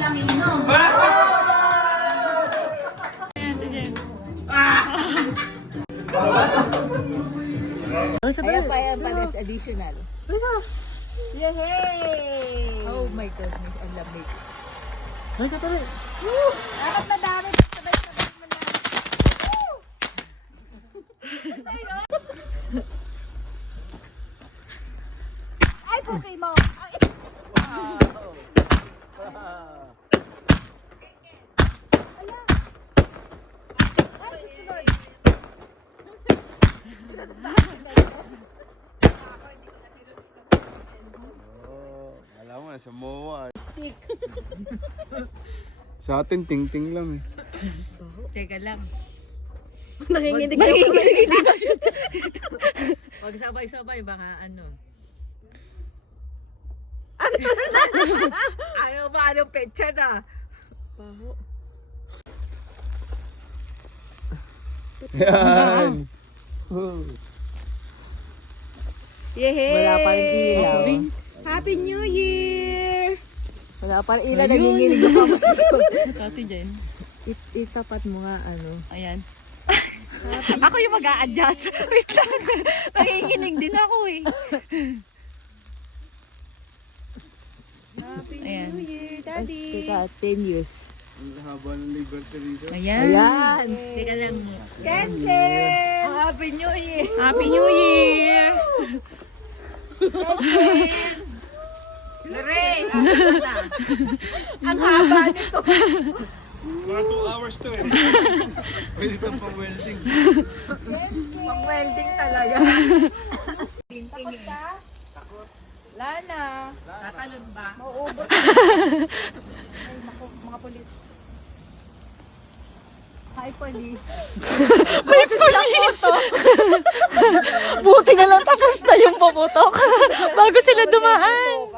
lang inom. Ayan pa, ayan pa, there's additional. Yehey! Oh my goodness, ang lamig. Ay, katari. Dapat na dami. Sabay-sabay mo na. Ay, puki mo. Ay. Alam mo, sa MOA. Sa atin, ting-ting lang eh. Teka lang. Nanginginig Wag sabay-sabay, baka ano. Ano ba? Anong petsa na? Yan! Yehey! Wala pa rin ilaw. Happy New Year! Wala pa rin ilaw, nanginginig pa. Kasi dyan. Itapat mo nga ano. Ayan. Ako yung mag-a-adjust. Wait lang. Nanginginig din ako eh. Happy Ayan. New Year, Daddy! Teka, 10 years. Ang haba ng liberty rito. Ayan. Ayan. Teka lang. Ken Ken! Happy New Year! Happy New Year! Lorraine! Ang haba nito. Mga 2 hours to eh. Pwede pa pang welding. Pang-welding talaga. Takot ka? Lana. Tatalon ba? Mauubos. Ay, naku, mga polis. Hi, police. May police! Buti na lang tapos na yung puputok bago sila dumaan.